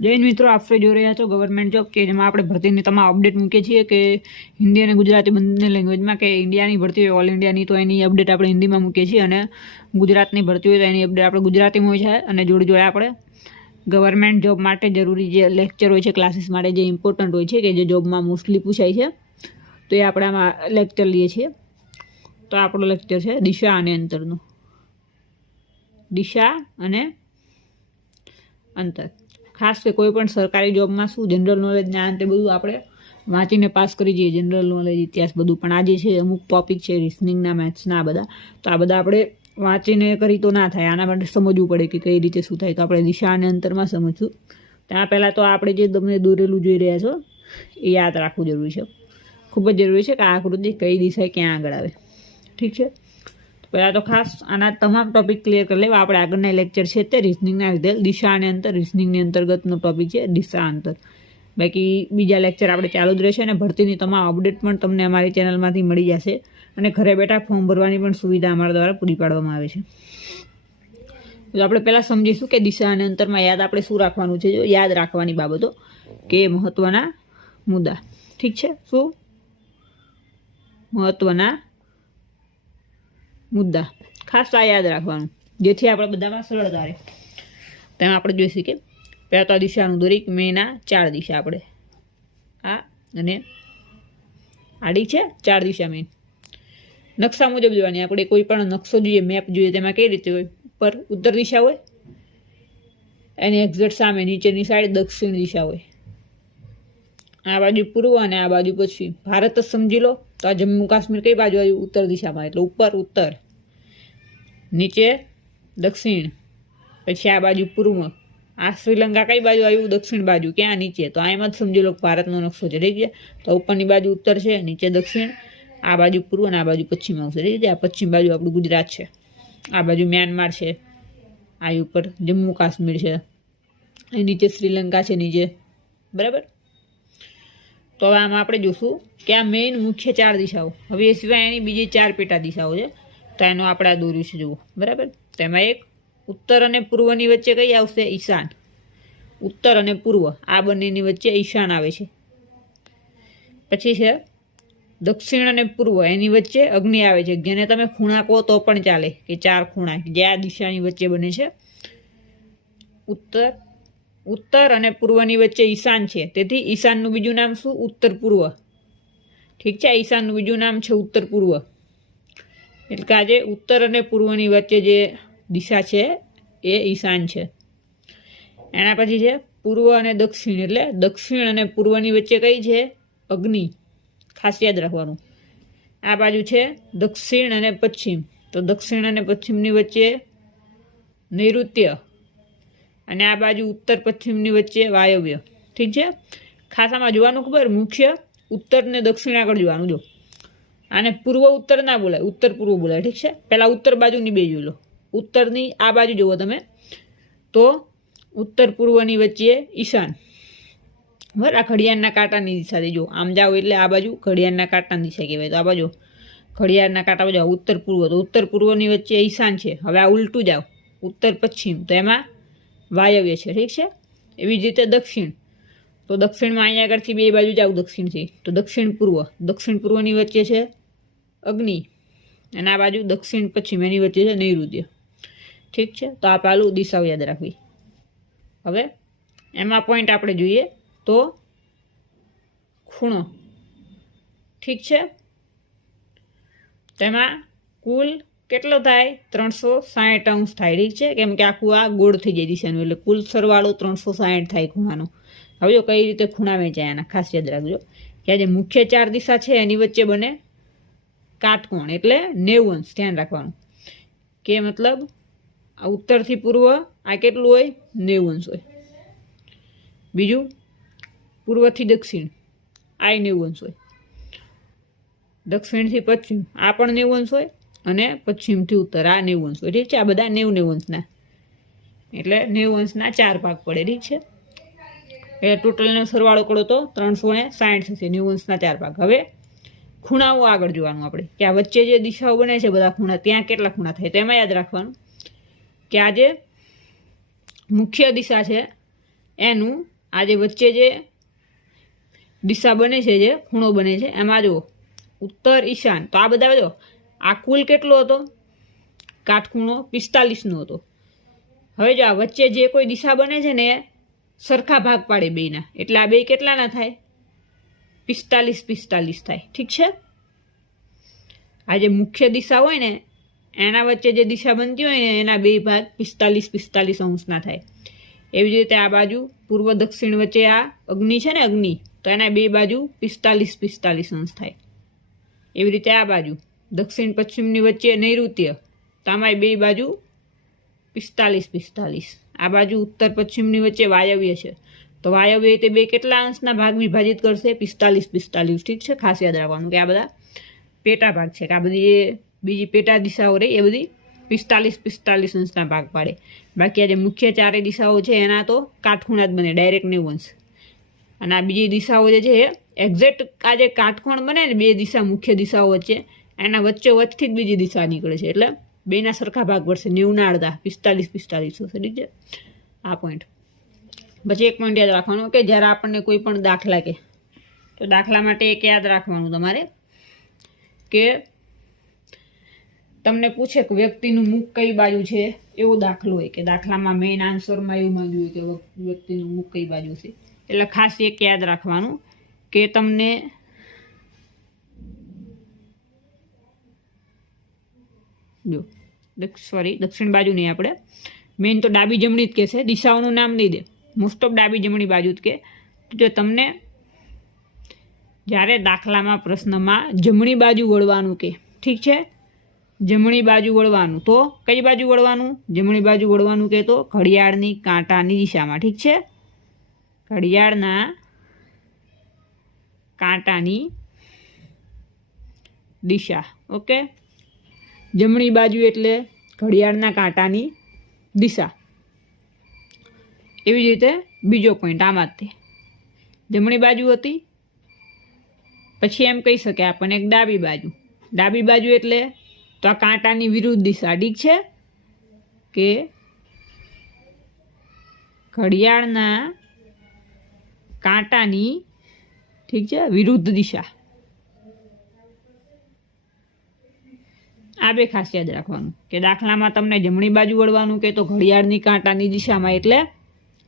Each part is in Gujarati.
જૈન મિત્રો આપણે જોઈ રહ્યા છો ગવર્મેન્ટ જોબ કે જેમાં આપણે ભરતીની તમામ અપડેટ મૂકીએ છીએ કે હિન્દી અને ગુજરાતી બંને લેંગ્વેજમાં કે ઇન્ડિયાની ભરતી હોય ઓલ ઇન્ડિયાની, તો એની અપડેટ આપણે હિન્દીમાં મૂકીએ છીએ અને ગુજરાતની ભરતી હોય તો એની અપડેટ આપણે ગુજરાતીમાં હોય છે અને જોડે જોડે આપણે ગવર્મેન્ટ જોબ માટે જરૂરી જે લેક્ચર હોય છે ક્લાસીસ માટે જે ઇમ્પોર્ટન્ટ હોય છે કે જે જોબમાં મોસ્ટલી પૂછાય છે, તો એ આપણે આમાં લેક્ચર લઈએ છીએ. તો આપણો લેક્ચર છે દિશા અને અંતરનું. દિશા અને અંતર. ખાસ કે કોઈ પણ સરકારી જોબમાં શું જનરલ નોલેજ જ્ઞાન તે બધું આપણે વાંચીને પાસ કરી જઈએ. જનરલ નોલેજ ઇતિહાસ બધું. પણ આજે છે, અમુક ટોપિક છે રિઝનિંગના મેથ્સના બધા. તો આ બધા આપણે વાંચીને કરી તો ના થાય. આના માટે સમજવું પડે કે કઈ રીતે શું થાય. તો આપણે દિશા અને અંતરમાં સમજશું. ત્યાં પહેલાં તો આપણે જે તમને દોરેલું જોઈ રહ્યા છો, એ યાદ રાખવું જરૂરી છે. ખૂબ જ જરૂરી છે કે આ આકૃતિ કઈ દિશાએ ક્યાં આગળ આવે. ઠીક છે? પહેલાં તો ખાસ આના તમામ ટોપિક ક્લિયર કરી લેવા. આપણે આગળના લેક્ચર છે તે રિઝનિંગના લીધે. દિશા અને અંતર. રિઝનિંગની અંતર્ગતનો ટોપિક છે દિશા અંતર. બાકી બીજા લેક્ચર આપણે ચાલુ જ રહેશે અને ભરતીની તમામ અપડેટ પણ તમને અમારી ચેનલમાંથી મળી જશે. અને ઘરે બેઠા ફોર્મ ભરવાની પણ સુવિધા અમારા દ્વારા પૂરી પાડવામાં આવે છે. તો આપણે પહેલાં સમજીશું કે દિશા અને અંતરમાં યાદ આપણે શું રાખવાનું છે? જો યાદ રાખવાની બાબતો કે મહત્ત્વના મુદ્દા. ઠીક છે? શું? મહત્ત્વના મુદ્દા. ખાસ આ યાદ રાખવાનું. જેથી આપણે બધામાં સરળતા રહે. તેમાં આપણે જોઈશું કે પહેલાં દિશાનું દરેક મેના ચાર દિશા આપણે. આ અને આડી છે, ચાર દિશા મેન. નકશા મુજબ જોવાની. આપણે કોઈ પણ નકશો જોઈએ, મેપ જોઈએ, તેમાં કઈ રીતે હોય? ઉપર ઉત્તર દિશા હોય. એની એક્ઝેક્ટ સામે, નીચેની સાઈડ, દક્ષિણ દિશા હોય. આ બાજુ પૂર્વ અને આ બાજુ પછી. ભારત જ સમજી લો. તો આ જમ્મુ કાશ્મીર કઈ બાજુ આવ્યું? ઉત્તર દિશામાં. એટલે ઉપર ઉત્તર. નીચે, દક્ષિણ. પછી આ બાજુ પૂર્વ. આ શ્રીલંકા કઈ બાજુ આવ્યું? દક્ષિણ બાજુ. ક્યાં? નીચે. તો આ એમ જ સમજી લો ભારતનો નકશો છે. રહી ગયા તો ઉપરની બાજુ ઉત્તર છે, નીચે દક્ષિણ. આ બાજુ પૂર્વ અને આ બાજુ પશ્ચિમ આવશે. રહી ગયા પશ્ચિમ બાજુ આપણું ગુજરાત છે. આ બાજુ મ્યાનમાર છે. આ ઉપર જમ્મુ કાશ્મીર છે. એ નીચે શ્રીલંકા છે, નીચે. બરાબર? તો હવે આમાં આપણે જોશું કે આ મેઇન મુખ્ય ચાર દિશાઓ. હવે એ સિવાય એની બીજી ચાર પેટા દિશાઓ છે. તો એનું આપણે આ દોર્યું છે જુઓ બરાબર તેમાં એક ઉત્તર અને પૂર્વની વચ્ચે કઈ આવશે? ઈશાન. ઉત્તર અને પૂર્વ. આ બંનેની વચ્ચે ઈશાન આવે છે. પછી છે, દક્ષિણ અને પૂર્વ. એની વચ્ચે અગ્નિ આવે છે. જેને તમે ખૂણા કહો તો પણ ચાલે કે ચાર ખૂણા. જે આ દિશાની વચ્ચે બને છે. ઉત્તર ઉત્તર અને પૂર્વની વચ્ચે ઈશાન છે. તેથી ઈશાનનું બીજું નામ શું? ઉત્તર પૂર્વ. ઠીક છે? ઈશાનનું બીજું નામ છે ઉત્તર પૂર્વ. એટલે કે આજે ઉત્તર અને પૂર્વની વચ્ચે જે દિશા છે, એ ઈશાન છે. એના પછી છે, પૂર્વ અને દક્ષિણ. એટલે દક્ષિણ અને પૂર્વની વચ્ચે કઈ છે? અગ્નિ. ખાસ યાદ રાખવાનું. આ બાજુ છે, દક્ષિણ અને પશ્ચિમ. તો દક્ષિણ અને પશ્ચિમની વચ્ચે નૈઋત્ય અને આ બાજુ ઉત્તર પશ્ચિમની વચ્ચે વાયવ્ય. ઠીક છે? ખાસામાં જોવાનું ખબર? મુખ્ય ઉત્તર ને દક્ષિણ આગળ જોવાનું. જો આને પૂર્વ ઉત્તર ના બોલાય. ઉત્તર પૂર્વ બોલાય, ઠીક છે? પહેલાં ઉત્તર બાજુની બે જોઈ લો. ઉત્તરની આ બાજુ જુઓ તમે. તો ઉત્તર પૂર્વની વચ્ચે ઈશાન. બરાબર? આ ઘડિયાળના કાંટાની દિશાથી જો આમ જાઓ એટલે આ બાજુ ઘડિયાળના કાંટાની દિશા કહેવાય. તો આ બાજુ ઘડિયાળના કાંટા બાજુ ઉત્તર પૂર્વ. તો ઉત્તર પૂર્વની વચ્ચે ઈશાન છે. હવે આ ઉલટું જાઓ. ઉત્તર પશ્ચિમ. તો એમાં વાયવ્ય છે. ઠીક છે? એવી જ રીતે દક્ષિણ. તો દક્ષિણમાં અહીંયા આગળથી બે બાજુ જાવ દક્ષિણથી. તો દક્ષિણ પૂર્વ. દક્ષિણ પૂર્વની વચ્ચે છે અગ્નિ. અને આ બાજુ દક્ષિણ પશ્ચિમ એની વચ્ચે છે નૈઋત્ય. ઠીક છે? તો આ પાલું દિશાઓ યાદ રાખવી. હવે એમાં પોઈન્ટ આપણે જોઈએ તો ખૂણો. ઠીક છે? તેમાં કુલ કેટલો થાય? ત્રણસો સાહીઠ અંશ થાય. ઠીક છે? કેમ કે આખું આ ગોળ થઈ જાય દિશાનું, એટલે કુલ સરવાળો ત્રણસો સાહીઠ થાય ખૂણાનો. હવે કઈ રીતે ખૂણા વેચાય આના, ખાસ યાદ રાખજો. કે જે મુખ્ય ચાર દિશા છે, એની વચ્ચે બને કાટકોણ, એટલે નેવું અંશ ધ્યાન રાખવાનું. કે મતલબ, આ ઉત્તરથી પૂર્વ આ કેટલું હોય? નેવું અંશ હોય. બીજું, પૂર્વથી દક્ષિણ આ નેવું અંશ હોય. દક્ષિણથી પશ્ચિમ, આ પણ નેવું અંશ હોય અને પશ્ચિમથી ઉત્તર, આ નેવું અંશ હોય. ઠીક છે? આ બધા નેવું નેવું અંશના એટલે નેવું અંશના ચાર ભાગ પડે ઠીક છે. એટલે ટોટલનો સરવાળો કરો તો ત્રણસો ને સાઠ થશે. નેવું અંશના ચાર ભાગ. હવે ખૂણાઓ આગળ જોવાનું આપણે. કે આ વચ્ચે જે દિશાઓ બને છે બધા ખૂણા, ત્યાં કેટલા ખૂણા થાય તેમાં યાદ રાખવાનું કે આ જે મુખ્ય દિશા છે, એનું આ જે વચ્ચે જે દિશા બને છે, જે ખૂણો બને છે, એમાં જો ઉત્તર ઈશાન, તો આ બધા જો આ કુલ કેટલો હતો? કાટખૂણો પિસ્તાલીસનો હતો. હવે જો આ વચ્ચે જે કોઈ દિશા બને છે ને સરખા ભાગ પાડે બેના એટલે આ બે કેટલાના થાય? પિસ્તાલીસ પિસ્તાલીસ થાય. ઠીક છે? આ જે મુખ્ય દિશા હોય ને, એના વચ્ચે જે દિશા બનતી હોય ને, એના બે ભાગ પિસ્તાલીસ પિસ્તાલીસ અંશના થાય. એવી જ રીતે આ બાજુ પૂર્વ દક્ષિણ વચ્ચે આ અગ્નિ છે ને અગ્નિ, તો એના બે બાજુ પિસ્તાલીસ પિસ્તાલીસ અંશ થાય. એવી રીતે આ બાજુ, દક્ષિણ પશ્ચિમની વચ્ચે નૈઋત્ય, તો આમાં બે બાજુ પિસ્તાલીસ પિસ્તાલીસ. આ બાજુ ઉત્તર પશ્ચિમની વચ્ચે વાયવ્ય છે. તો વાયવ્ય તે બે કેટલા અંશના ભાગ વિભાજિત કરશે? પિસ્તાલીસ પિસ્તાલીસ. ઠીક છે? ખાસ યાદ રાખવાનું કે આ બધા પેટા ભાગ છે. કે આ બધી જે બીજી પેટા દિશાઓ રહી, એ બધી પિસ્તાલીસ પિસ્તાલીસ અંશના ભાગ પાડે. બાકી આ જે મુખ્ય ચારે દિશાઓ છે, એના તો કાટખૂણા જ બને ડાયરેક્ટ નેવું અંશ અને આ બીજી દિશાઓ જે છે એ એક્ઝેક્ટ આ જે કાટકોણ બને ને, બે દિશા મુખ્ય દિશાઓ વચ્ચે, એના વચ્ચે વચ્ચેથી જ બીજી દિશા નીકળે છે. એટલે બેના સરખા ભાગ પડશે. નેવના અડધા. પિસ્તાલીસ પિસ્તાલીસ થશે. ઠીક છે? આ પોઈન્ટ પછી એક પોઈન્ટ યાદ રાખવાનું કે જ્યારે આપણને કોઈ પણ દાખલા કે, તો દાખલા માટે એક યાદ રાખવાનું તમારે કે તમને પૂછે કે વ્યક્તિનું મુખ કઈ બાજુ છે? એવો દાખલો હોય કે દાખલામાં મેઇન આન્સરમાં એવું માંગ્યું હોય કે વ્યક્તિનું મુખ કઈ બાજુ છે? એટલે ખાસ એક યાદ રાખવાનું કે તમને જો સોરી દક્ષિણ બાજુ નહીં આપણે. મેઇન તો ડાબી જમણી જ કહેશે દિશાઓનું નામ નહીં દે. મોસ્ટ ઓફ ડાબી જમણી બાજુ કે. જો તમને જ્યારે દાખલામાં પ્રશ્નમાં જમણી બાજુ વળવાનું કે, ઠીક છે? જમણી બાજુ વળવાનું તો કઈ બાજુ વળવાનું? જમણી બાજુ વળવાનું કે તો ઘડિયાળની કાંટાની દિશામાં, ઠીક છે? ઘડિયાળના કાંટાની દિશા, ઓકે? જમણી બાજુ એટલે ઘડિયાળના કાંટાની દિશા. એવી જ રીતે બીજો પોઈન્ટ આમાં જ તે. જમણી બાજુ હતી. પછી એમ કહી શકે આપણને એક ડાબી બાજુ. ડાબી બાજુ એટલે તો આ કાંટાની વિરુદ્ધ દિશા. ઠીક છે? કે ઘડિયાળના કાંટાની, ઠીક છે? વિરુદ્ધ દિશા. આ બે ખાસ યાદ રાખવાનું. કે દાખલામાં તમને જમણી બાજુ વળવાનું કે તો ઘડિયાળની કાંટાની દિશામાં એટલે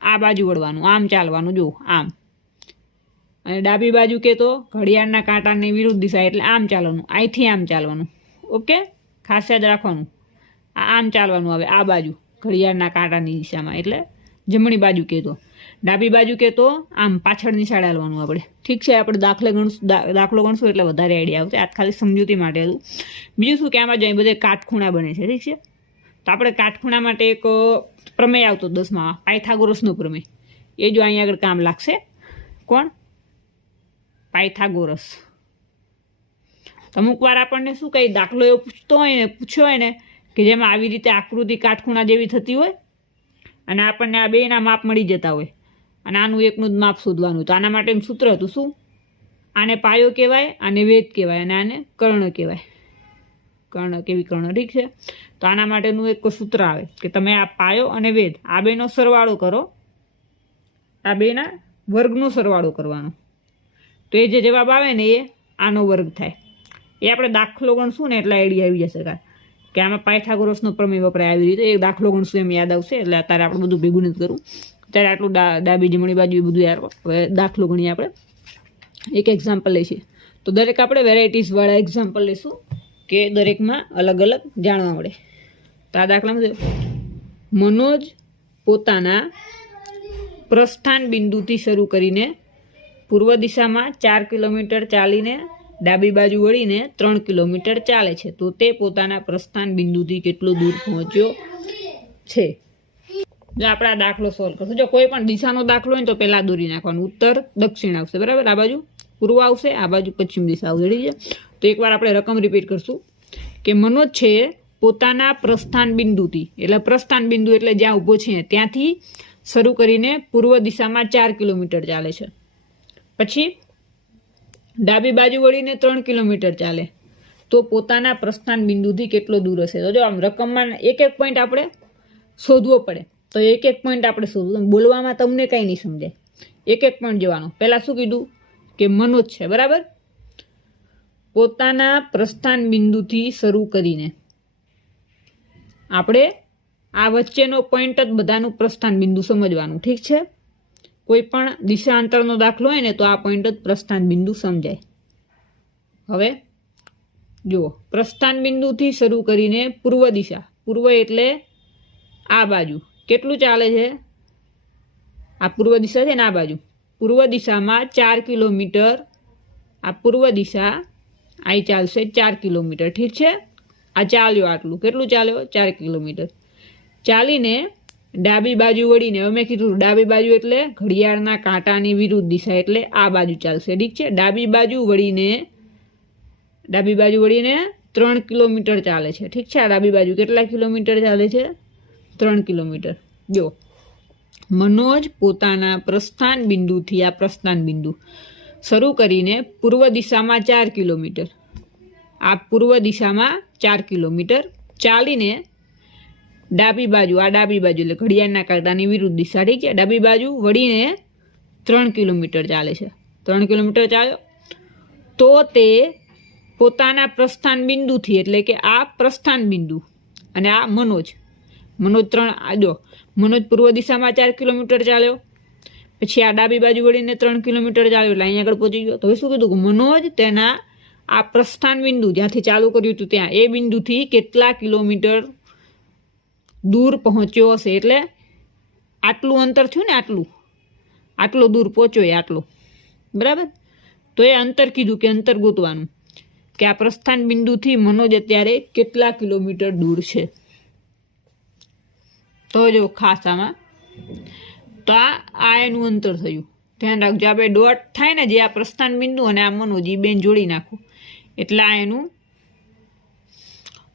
આ બાજુ વળવાનું, આમ ચાલવાનું જો આમ. અને ડાબી બાજુ કે તો ઘડિયાળના કાંટાની વિરુદ્ધ દિશા એટલે આમ ચાલવાનું અહીંથી આમ ચાલવાનું. ઓકે? ખાસ યાદ રાખવાનું. આ આમ ચાલવાનું હવે આ બાજુ, ઘડિયાળના કાંટાની દિશામાં એટલે જમણી બાજુ કહેતો ડાબી બાજુ કહેતો આમ પાછળની સાઈડ હાલવાનું આપણે. ઠીક છે, આપણે દાખલે ગણશું દાખલો ગણશું એટલે વધારે આઈડિયા આવશે. આ ખાલી સમજૂતી માટે હતું. બીજું શું કે આમાં જો અહીં બધે કાટખૂણા બને છે, ઠીક છે? તો આપણે કાટખૂણા માટે એક પ્રમેય આવતો દસમાં પાયથાગોરસનો પ્રમેય. એ જો અહીંયા આગળ કામ લાગશે, કોણ? પાયથાગોરસ. અમુક વાર આપણને શું કંઈ દાખલો એવો પૂછતો હોય ને, પૂછ્યો હોય ને, કે જેમાં આવી રીતે આકૃતિ કાટખૂણા જેવી થતી હોય, અને આપણને આ બેના માપ મળી જતા હોય. અને આનું એકનું જ માપ શોધવાનું. તો આના માટેનું સૂત્ર હતું, શું? આને પાયો કહેવાય, આને વેદ કહેવાય, અને આને કર્ણ કહેવાય. કર્ણ કેવી કર્ણ ઠીક છે? તો આના માટેનું એક સૂત્ર આવે કે તમે આ પાયો અને વેદ, આ બેનો સરવાળો કરો. આ બેના વર્ગનો સરવાળો કરવાનો. તો એ જે જવાબ આવે ને એ આનો વર્ગ થાય. એ આપણે દાખલો ગણશું ને એટલે આઈડિયા આવી જશે કાંઈ. કે આમાં પાયથાગોરસનો પ્રમેય વપરાય આવી રીતે. એક દાખલો ગણશું એમ યાદ આવશે, એટલે અત્યારે આપણે બધું ભેગું નથી કરવું. ત્યારે આટલું ડાબી જમણી બાજુ એ બધું યાર, હવે દાખલો ગણીએ આપણે. એક એક્ઝામ્પલ લઈશું. તો દરેક આપણે વેરાયટીઝવાળા એક્ઝામ્પલ લઈશું. કે દરેકમાં અલગ અલગ જાણવા મળે. તો આ દાખલામાં મનોજ પોતાના પ્રસ્થાન બિંદુથી શરૂ કરીને પૂર્વ દિશામાં ચાર કિલોમીટર ચાલીને ડાબી બાજુ વળીને ત્રણ કિલોમીટર ચાલે છે. તો તે પોતાના પ્રસ્થાન બિંદુથી કેટલો દૂર પહોંચ્યો છે? જો આપણે આ દાખલો સોલ્વ કરશું. જો કોઈ પણ દિશાનો દાખલો હોય તો પહેલાં દોરી નાખવાનું. ઉત્તર, દક્ષિણ આવશે. બરાબર? આ બાજુ પૂર્વ આવશે, આ બાજુ પશ્ચિમ દિશા આવશે ઠીક છે? તો એકવાર આપણે રકમ રિપીટ કરશું કે મનોજ છે પોતાના પ્રસ્થાન બિંદુથી, એટલે પ્રસ્થાન બિંદુ એટલે જ્યાં ઊભો છે, ત્યાંથી શરૂ કરીને પૂર્વ દિશામાં ચાર કિલોમીટર ચાલે છે. પછી ડાબી બાજુ વળીને ત્રણ કિલોમીટર ચાલે. તો પોતાના પ્રસ્થાન બિંદુથી કેટલો દૂર હશે? તો જો આમ રકમમાં એક એક પોઈન્ટ આપણે શોધવો પડે. તો એક એક પોઈન્ટ આપણે શોધવું. બોલવામાં તમને કંઈ નહીં સમજાય. એક એક પોઈન્ટ જોવાનું. પહેલાં શું કીધું? કે મનોજ છે, બરાબર? પોતાના પ્રસ્થાન બિંદુથી શરૂ કરીને. આપણે આ વચ્ચેનો પોઈન્ટ જ બધાનું પ્રસ્થાન બિંદુ સમજવાનું, ઠીક છે? કોઈ પણ દિશાંતરનો દાખલો હોય ને, તો આ પોઈન્ટ જ પ્રસ્થાન બિંદુ સમજાય. હવે જુઓ, પ્રસ્થાન બિંદુથી શરૂ કરીને પૂર્વ દિશા, પૂર્વ એટલે આ બાજુ. કેટલું ચાલે છે? આ પૂર્વ દિશા છે ને આ બાજુ. પૂર્વ દિશામાં ચાર કિલોમીટર. આ પૂર્વ દિશા, અહીં ચાલશે ચાર કિલોમીટર. ઠીક છે? આ ચાલ્યો આટલું. કેટલું ચાલ્યો? ચાર કિલોમીટર. ચાલીને ડાબી બાજુ વળીને હવે મેં કીધું ડાબી બાજુ એટલે ઘડિયાળના કાંટાની વિરુદ્ધ દિશા એટલે આ બાજુ ચાલશે. ઠીક છે? ડાબી બાજુ વળીને, ડાબી બાજુ વળીને ત્રણ કિલોમીટર ચાલે છે. ઠીક છે? આ ડાબી બાજુ કેટલા કિલોમીટર ચાલે છે? ત્રણ કિલોમીટર. જો મનોજ પોતાના પ્રસ્થાન બિંદુથી આ પ્રસ્થાન બિંદુ શરૂ કરીને પૂર્વ દિશામાં ચાર કિલોમીટર. આ પૂર્વ દિશામાં ચાર કિલોમીટર ચાલીને ડાબી બાજુ, આ ડાબી બાજુ એટલે ઘડિયાળના કાંટાની વિરુદ્ધ દિશા, ઠીક છે? ડાબી બાજુ વળીને ત્રણ કિલોમીટર ચાલે છે. ત્રણ કિલોમીટર ચાલ્યો. તો તે પોતાના પ્રસ્થાન બિંદુથી, એટલે કે આ પ્રસ્થાન બિંદુ અને આ મનોજ મનોજ ત્રણ, આ મનોજ પૂર્વ દિશામાં ચાર કિલોમીટર ચાલ્યો. પછી આ ડાબી બાજુ વળીને ત્રણ કિલોમીટર ચાલ્યો. એટલે અહીંયા આગળ પહોંચી ગયો. તો હવે શું કીધું કે મનોજ તેના આ પ્રસ્થાન બિંદુ જ્યાંથી ચાલુ કર્યું હતું ત્યાં, એ બિંદુથી કેટલા કિલોમીટર દૂર પહોંચ્યો હશે? એટલે આટલું અંતર થયું ને આટલું. આટલો દૂર પહોંચ્યો એ આટલો. બરાબર? તો એ અંતર કીધું કે અંતર ગોતવાનું. કે આ પ્રસ્થાન બિંદુથી મનોજ અત્યારે કેટલા કિલોમીટર દૂર છે? તો જો ખાસ આમાં તો આ આ એનું અંતર થયું. ધ્યાન રાખજો, આપણે ડોટ થાય ને જે આ પ્રસ્થાન બિંદુ અને આ મનોજ એ બેન જોડી નાખો. એટલે આ એનું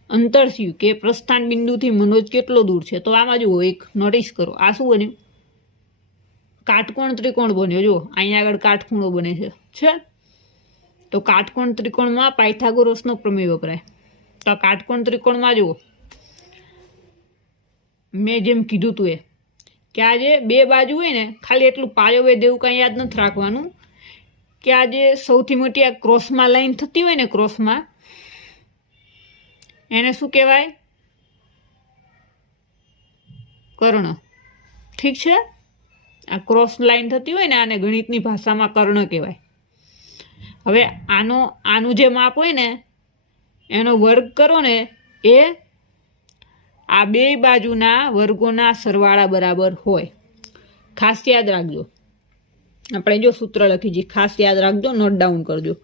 અંતર થયું કે પ્રસ્થાન બિંદુથી મનોજ કેટલો દૂર છે. તો આમાં જુઓ, એક નોટિસ કરો. આ શું બન્યું? કાટકોણ ત્રિકોણ બન્યો. જુઓ અહીંયા આગળ કાટખૂણો બને છે. છે? તો કાટકોણ ત્રિકોણમાં પાયથાગોરસનો પ્રમેય વપરાય. તો કાટકોણ ત્રિકોણમાં જુઓ. મેં જેમ કીધું તું એ, કે આજે બે બાજુ હોય ને, ખાલી એટલું પાયો વેદ એવું કાંઈ યાદ નથી રાખવાનું. કે આજે સૌથી મોટી આ ક્રોસમાં લાઈન થતી હોય ને, ક્રોસમાં, એને શું કહેવાય? કર્ણ. ઠીક છે? આ ક્રોસ લાઈન થતી હોય ને, આને ગણિતની ભાષામાં કર્ણ કહેવાય. હવે આનો, આનું જે માપ હોય ને, એનો વર્ગ કરો ને, એ આ બે બાજુના વર્ગોના સરવાળા બરાબર હોય. ખાસ યાદ રાખજો. આપણે જો સૂત્ર લખી છીએ ખાસ યાદ રાખજો નોટ ડાઉન કરજો.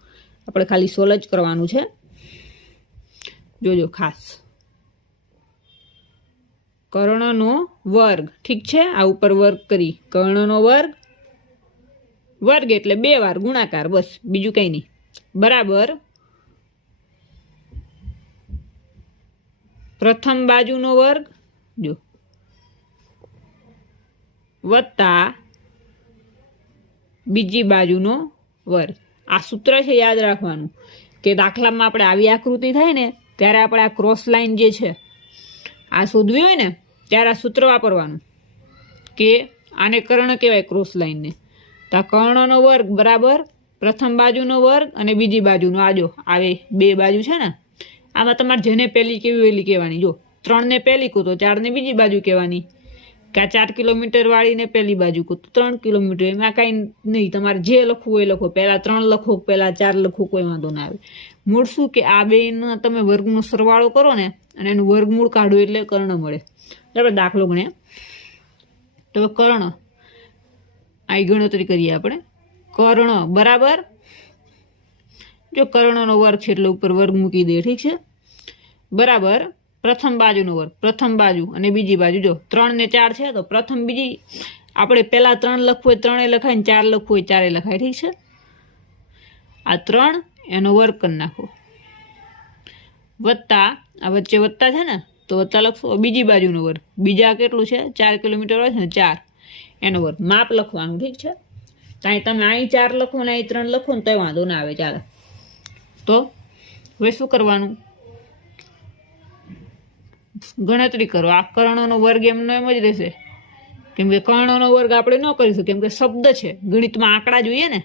આપણે ખાલી સોલ જ કરવાનું છે. જોજો, ખાસ. કર્ણનો વર્ગ, ઠીક છે? આ ઉપર વર્ગ કરી. કર્ણનો વર્ગ વર્ગ એટલે બે વાર ગુણાકાર, બસ, બીજું કંઈ નહીં. બરાબર. પ્રથમ બાજુનો વર્ગ જો. વત્તા બીજી બાજુનો વર્ગ. આ સૂત્ર છે યાદ રાખવાનું. કે દાખલામાં આપણે આવી આકૃતિ થાય ને, ત્યારે આપણે આ ક્રોસ લાઈન જે છે, આ શોધવી હોય ને, ત્યારે આ સૂત્ર વાપરવાનું. કે આને કર્ણ કહેવાય ક્રોસ લાઇનને તો આ કર્ણનો વર્ગ બરાબર પ્રથમ બાજુનો વર્ગ અને બીજી બાજુનો. આજો આવે બે બાજુ છે ને આમાં તમારે જેને પહેલી કેવી વહેલી કહેવાની. જો, ત્રણને પહેલી તો ચારને બીજી બાજુ કહેવાની. કે આ ચાર કિલોમીટર વાળીને પહેલી બાજુ તો ત્રણ કિલોમીટર, એમાં કાંઈ નહીં, તમારે જે લખવું હોય લખો. પહેલાં ત્રણ લખો, પહેલાં ચાર લખો, કોઈ વાંધો ના આવે. મૂળ શું કે આ બેના તમે વર્ગનો સરવાળો કરો ને, અને એનું વર્ગમૂળ કાઢો એટલે કર્ણ મળે. બરાબર? દાખલો ગણ્યા. તો કર્ણ આ ગણતરી કરીએ આપણે. કર્ણ, બરાબર? જો કર્ણનો વર્ગ છે એટલે ઉપર વર્ગ મૂકી દે, ઠીક છે? બરાબર. પ્રથમ બાજુનો વર્ગ, પ્રથમ બાજુ અને બીજી બાજુ. જો ત્રણ ને ચાર છે, તો પ્રથમ બીજી, આપણે પહેલાં ત્રણ લખવું હોય ત્રણે લખાય ને ચાર લખવું હોય ચારે લખાય, ઠીક છે? આ ત્રણ, એનો વર્ગ કરી નાખો. વત્તા, આ વચ્ચે વત્તા છે ને, તો વત્તા લખશો. બીજી બાજુનો વર્ગ, બીજા કેટલું છે? ચાર કિલોમીટર હોય છે ને, ચાર. એનો વર્ગ, માપ લખવાનું, ઠીક છે? ત્યાં તમે અહીં ચાર લખો ને અહીં ત્રણ લખો ને તોય વાંધો ના આવે, ચાલે. તો હવે શું કરવાનું? ગણતરી કરો. આ કર્ણનો વર્ગ એમનો એમ જ રહેશે. કેમ કે કર્ણનો વર્ગ આપણે ન કરીશું. કેમ કે શબ્દ છે. ગણિતમાં આંકડા જોઈએ ને?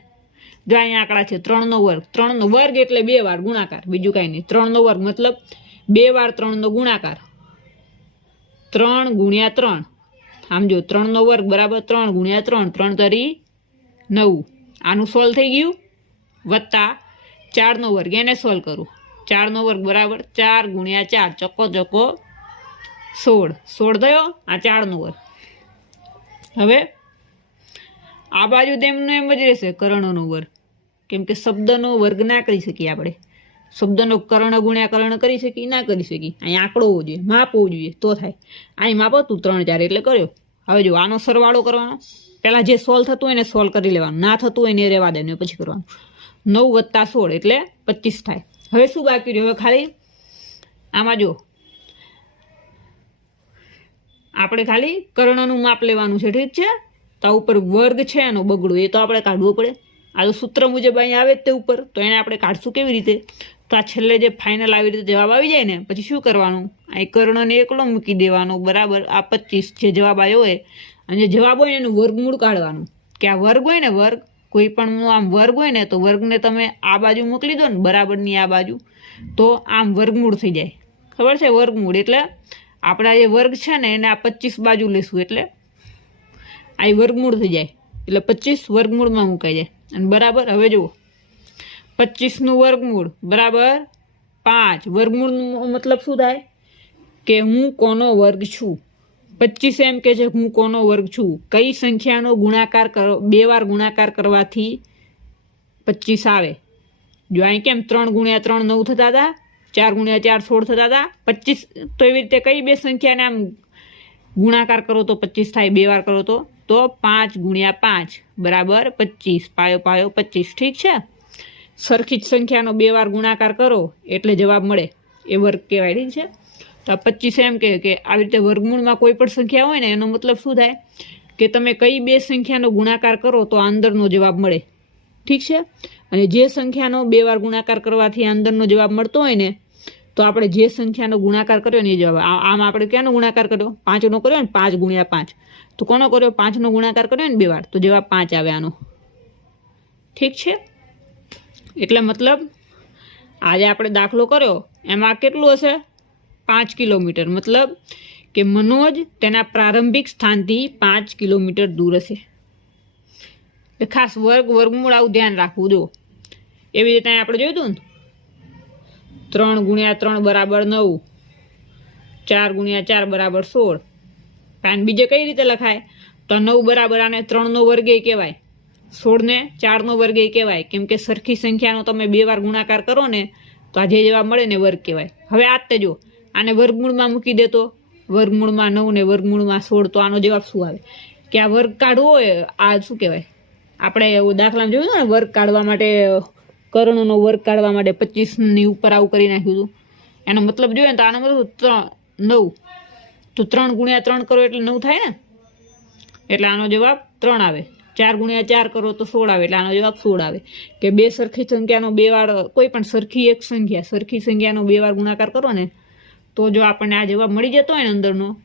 જો અહીંયા આંકડા છે, ત્રણનો વર્ગ. ત્રણનો વર્ગ એટલે બે વાર ગુણાકાર. બીજું કાંઈ નહીં. ત્રણનો વર્ગ મતલબ બે વાર ત્રણનો ગુણાકાર. ત્રણ ગુણ્યા ત્રણ. આમ જો, ત્રણનો વર્ગ બરાબર ત્રણ ગુણ્યા ત્રણ. ત્રણ તરી નવ. આનું સોલ્વ થઈ ગયું? વત્તા ચારનો વર્ગ. એને સોલ્વ કરું. ચારનો વર્ગ બરાબર ચાર ગુણ્યા ચાર. ચોખ્ખો ચોખ્ખો સોળ. સોળ થયો. આ ચારનો વર્ગ. હવે આ બાજુ તેમનું એમ જ રહેશે કર્ણનો વર્ગ. કેમ કે શબ્દનો વર્ગ ના કરી શકીએ આપણે. શબ્દનો કર્ણ ગુણ્યા કર્ણ કરી શકીએ, ના કરી શકીએ. અહીં આંકડો હોવો જોઈએ, માપ હોવું જોઈએ, તો થાય. અહીં માપ હતું ત્રણ ચાર, એટલે કર્યો. હવે જો આનો સરવાળો કરવાનો પહેલાં જે સોલ્વ થતું હોય એને સોલ્વ કરી લેવાનું. ના થતું હોય એને રહેવા દેવાનું પછી કરવાનું. નવ વત્તા સોળ એટલે પચીસ થાય. હવે શું બાકી રહ્યું? હવે ખાલી આમાં જો આપણે ખાલી કર્ણનું માપ લેવાનું છે, ઠીક છે? તો ઉપર વર્ગ છે એનો બગડો. એ તો આપણે કાઢવો પડે. આ તો સૂત્ર મુજબ અહીં આવે જ તે ઉપર. તો એને આપણે કાઢશું કેવી રીતે? તો આ છેલ્લે જે ફાઇનલ આવી રીતે જવાબ આવી જાય ને, પછી શું કરવાનું? આ કર્ણને એકલો મૂકી દેવાનો. બરાબર? આ પચીસ જે જવાબ આવ્યો હોય. અને જે જવાબ હોય ને એનું વર્ગમૂળ કાઢવાનું. કે આ વર્ગ હોય ને વર્ગ કોઈ પણ આમ વર્ગ હોય ને, તો વર્ગને તમે આ બાજુ મોકલી દો ને, બરાબરની આ બાજુ, તો આમ વર્ગમૂળ થઈ જાય. ખબર છે? વર્ગમૂળ. એટલે આપણા જે વર્ગ છે ને, એને આ પચીસ બાજુ લેશું. એટલે આ વર્ગમૂળ થઈ જાય. એટલે પચીસ વર્ગમૂળમાં મુકાઈ જાય. અને બરાબર, હવે જુઓ. પચીસનું વર્ગમૂળ, બરાબર? પાંચ. વર્ગમૂળનું મતલબ શું થાય? કે હું કોનો વર્ગ છું? પચીસ એમ કે છે હું કોનો વર્ગ છું? કઈ સંખ્યાનો ગુણાકાર કરો, બે વાર ગુણાકાર કરવાથી પચીસ આવે. જો અહીં કેમ ત્રણ ગુણ્યા ત્રણ નવ થતા હતા? ચાર ગુણ્યા ચાર સોળ થતા હતા? પચીસ તો એવી રીતે કઈ બે સંખ્યાને આમ ગુણાકાર કરો તો પચીસ થાય, બે વાર કરો તો? તો પાંચ ગુણ્યા પાંચ, બરાબર પચીસ. પાયો પાયો, પચીસ. ઠીક છે? સરખી જ સંખ્યાનો બે વાર ગુણાકાર કરો, એટલે જવાબ મળે. એ વર્ગ કહેવાય, ઠીક છે? તો આ પચીસ એમ કહે કે આવી રીતે વર્ગમૂળમાં કોઈ પણ સંખ્યા હોય ને, એનો મતલબ શું થાય? કે તમે કઈ બે સંખ્યાનો ગુણાકાર કરો તો અંદરનો જવાબ મળે. ઠીક છે? અને જે સંખ્યાનો બે વાર ગુણાકાર કરવાથી અંદરનો જવાબ મળતો હોય ને, તો આપણે જે સંખ્યાનો ગુણાકાર કર્યો ને એ જવાબ. આમ આપણે ક્યાંનો ગુણાકાર કર્યો? પાંચનો કર્યો ને, પાંચ ગુણ્યા પાંચ. તો કોનો કર્યો? પાંચનો ગુણાકાર કર્યો ને બે વાર. તો જવાબ પાંચ આવે આનો. ઠીક છે? એટલે મતલબ, આજે આપણે દાખલો કર્યો. એમાં કેટલું હશે? પાંચ કિલોમીટર. મતલબ કે મનોજ તેના પ્રારંભિક સ્થાનથી પાંચ કિલોમીટર દૂર હશે. એટલે ખાસ વર્ગ, વર્ગમૂળ આવું ધ્યાન રાખવું. જો એવી રીતે આપણે જોયું હતું ને? ત્રણ ગુણ્યા ત્રણ બરાબર નવ. ચાર ગુણ્યા ચાર બરાબર સોળ. કારણ બીજે કઈ રીતે લખાય? તો નવ બરાબર આને ત્રણનો વર્ગ એ કહેવાય. સોળને ચારનો વર્ગ એ કહેવાય. કેમ કે સરખી સંખ્યાનો તમે બે વાર ગુણાકાર કરો ને, તો આ જે જવાબ મળે ને વર્ગ કહેવાય. હવે આ તે જો આને વર્ગમૂળમાં મૂકી દેતો વર્ગમૂળમાં નવ ને વર્ગમૂળમાં સોળ, તો આનો જવાબ શું આવે? કે આ વર્ગ કાઢવો હોય, આ શું કહેવાય? આપણે દાખલામાં જોયું ને, વર્ગ કાઢવા માટે, કર્ણનો વર્ગ કાઢવા માટે પચીસની ઉપર આવું કરી નાખ્યું હતું. એનો મતલબ જોઈએ ને તો આનો મતલબ ત્રણ, નવ. તો ત્રણ ગુણ્યા ત્રણ કરો એટલે નવ થાય ને? એટલે આનો જવાબ ત્રણ આવે. ચાર ગુણ્યા ચાર કરો તો સોળ આવે, એટલે આનો જવાબ સોળ આવે. કે બે સરખી સંખ્યાનો બે વાર, કોઈ પણ સરખી એક સંખ્યા, સરખી સંખ્યાનો બે વાર ગુણાકાર કરો ને તો જો આપણને આ જવાબ મળી જતો હોય ને અંદરનો,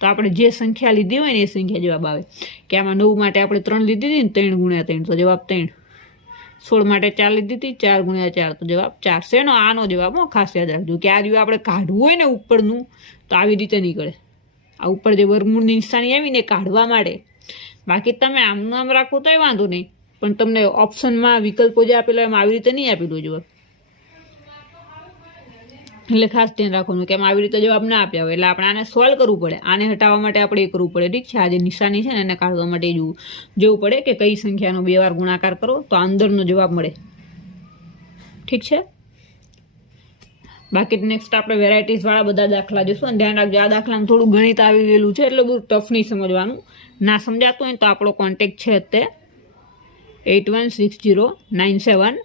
તો આપણે જે સંખ્યા લીધી હોય ને એ સંખ્યા જવાબ આવે. કે આમાં નવ માટે આપણે ત્રણ લીધી હતી ને, ત્રણ ગુણ્યા ત્રણ, તો જવાબ ત્રણ. સોળ માટે ચાર લીધી હતી, ચાર ગુણ્યા ચાર, તો જવાબ ચાર શેનો આનો જવાબ હો, ખાસ યાદ રાખજો કે આ જો આપણે કાઢવું હોય ને ઉપરનું, તો આવી રીતે નીકળે. આ ઉપર જે વર્ગમૂળની નિશાની આવીને કાઢવા માટે. બાકી તમે આમનું આમ રાખો તોય વાંધો નહીં. પણ તમને ઓપ્શનમાં વિકલ્પો જે આપેલા એમાં આવી રીતે નહીં આપેલું જવાબ એટલે ખાસ ધ્યાન રાખવાનું કે આવી રીતે જવાબ ના આપ્યા હોય. એટલે આપણે આને સોલ્વ કરવું પડે. આને હટાવવા માટે આપણે એ કરવું પડે. ઠીક છે? આ જે નિશાની છે ને એને કાઢવા માટે જોવું જોવું પડે કે કઈ સંખ્યાનો બે વાર ગુણાકાર કરો તો અંદરનો જવાબ મળે. ઠીક છે? બાકી નેક્સ્ટ આપણે વેરાયટીઝવાળા બધા દાખલા જોઈશું અને ધ્યાન રાખજો, આ દાખલાનું થોડું ગણિત આવી ગયેલું છે એટલે બહુ ટફ નહીં સમજવાનું. ના સમજાતું હોય તો આપણો કોન્ટેક્ટ છે તે eight one six zero nine seven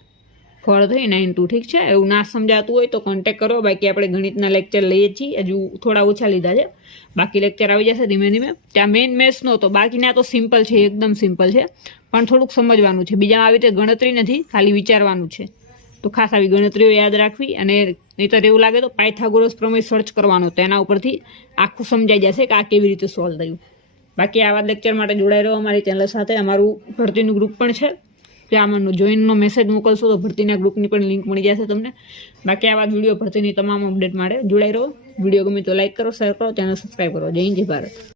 four થઈ નાઇન ટુ ઠીક છે? એવું ના સમજાતું હોય તો કોન્ટેક કરો. બાકી આપણે ગણિતના લેક્ચર લઈએ છીએ. હજુ થોડા ઓછા લીધા છે. બાકી લેક્ચર આવી જશે ધીમે ધીમે. ત્યાં મેઇન મેથ્સ નહોતો બાકીના તો સિમ્પલ છે, એકદમ સિમ્પલ છે. પણ થોડુંક સમજવાનું છે. બીજામાં આવી રીતે ગણતરી નથી, ખાલી વિચારવાનું છે. તો ખાસ આવી ગણતરીઓ યાદ રાખવી. અને નહીંતર એવું લાગે તો પાયથાગોરસ પ્રમેય સર્ચ કરવાનો. તો એના ઉપરથી આખું સમજાઈ જશે કે આ કેવી રીતે સોલ્વ થયું. બાકી આવા લેક્ચર માટે જોડાઈ રહો અમારી ચેનલ સાથે. અમારું ભરતીનું ગ્રુપ પણ છે. ત્યાં આમાં જોઈનનો મેસેજ મોકલશો તો ભરતીના ગ્રુપની પણ લિંક મળી જશે તમને. બાકી આવા વીડિયો ભરતીની તમામ અપડેટ માટે જોડાઈ રહો. વીડિયો ગમે તો લાઈક કરો શેર કરો ચેનલ સબસ્ક્રાઈબ કરો. જય હિન્દ ભારત.